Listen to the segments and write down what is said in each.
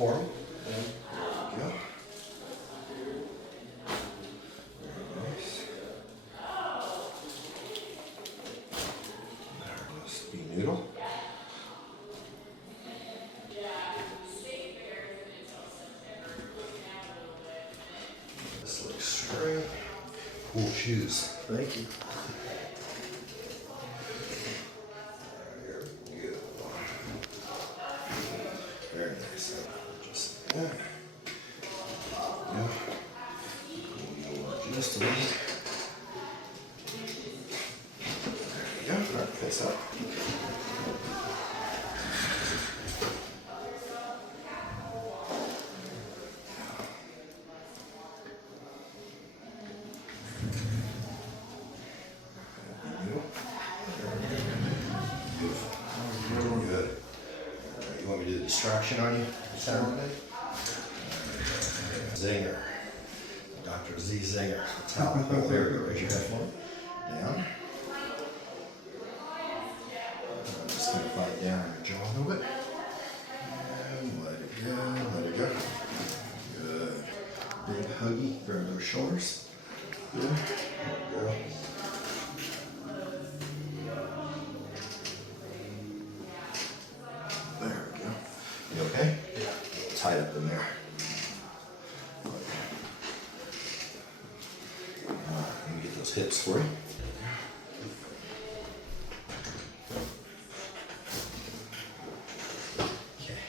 for me. There we go. Very nice. There goes speed noodle. This looks straight. Cool shoes. Thank you. There we go. Very nice. Just that. Yeah. Just a little. There we go. All right, face up. Distraction on you, sound good? Zinger. Dr. Z Zinger. Towel pull. There we go. Raise your head for me. Down. I'm just going to fight down on your jaw a little bit. And let it go. Let it go. Good. Big huggy. Grab those shoulders. Good. There we go. You okay? Yeah. Tight up in there. Let me get those hips for you. Okay.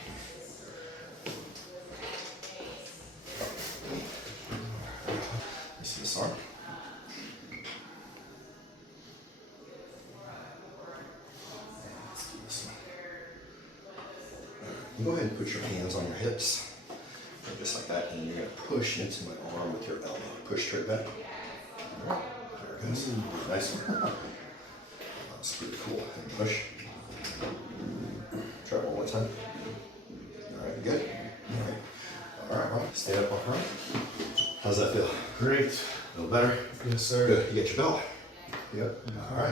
You see this arm? Go ahead and put your hands on your hips, just like that, and you're going to push into my arm with your elbow. Push straight back. All right, there it goes. Nice one. That's pretty cool. And push. Try it one more time. All right, good. All right, well, stand up on front. How's that feel? Great. A little better? Yes, sir. Good. You get your belt? Yep. All right.